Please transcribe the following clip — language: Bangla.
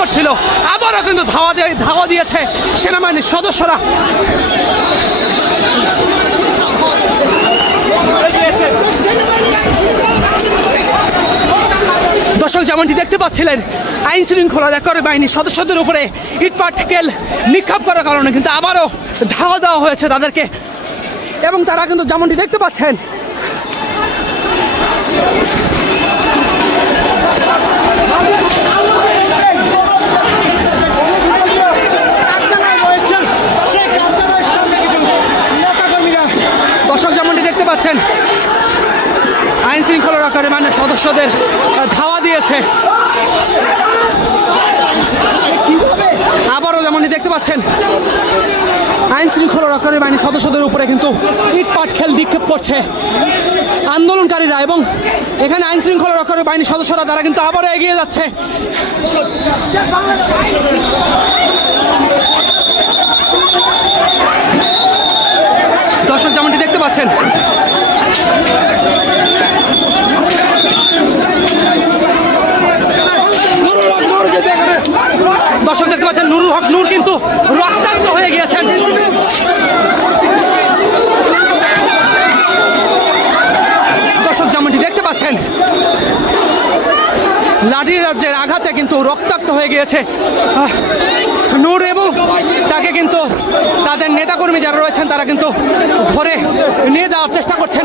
করছিল। আবারও কিন্তু ধাওয়া দিয়ে ধাওয়া দিয়েছে সেনাবাহিনীর সদস্যরা। দর্শক, যেমনটি দেখতে পাচ্ছিলেন, আইন শৃঙ্খলা রক্ষাকারী বাহিনীর সদস্যদের উপরে ইট পাটকেল নিক্ষেপ করার কারণে কিন্তু আবারও ধাওয়া দেওয়া হয়েছে তাদেরকে। এবং তারা কিন্তু যেমনটি দেখতে পাচ্ছেন দর্শক যেমনটি দেখতে পাচ্ছেন। আইন শৃঙ্খলা রক্ষাকারী বাহিনীর সদস্যদের ধাওয়া দিয়েছে। আবারও যেমনটি দেখতে পাচ্ছেন, আইন শৃঙ্খলা রক্ষাকারী বাহিনীর সদস্যদের উপরে কিন্তু ইট পাট খেল নিক্ষেপ করছে আন্দোলনকারীরা এবং এখানে আইন শৃঙ্খলা রক্ষাকারী বাহিনীর সদস্যরা তারা কিন্তু আবারও এগিয়ে যাচ্ছে। দর্শক, যেমনটি দেখতে পাচ্ছেন দর্শক দেখতে পাচ্ছেন নুরুল হক নূর কিন্তু রক্তাক্ত হয়ে গিয়েছেন। দর্শক যেমনটি দেখতে পাচ্ছেন লাঠির রাজ্যের আঘাতে কিন্তু রক্তাক্ত হয়ে গিয়েছে। নূর এবং তাকে কিন্তু তাদের নেতাকর্মী যারা রয়েছেন, তারা কিন্তু ধরে নিয়ে যাওয়ার চেষ্টা করছেন।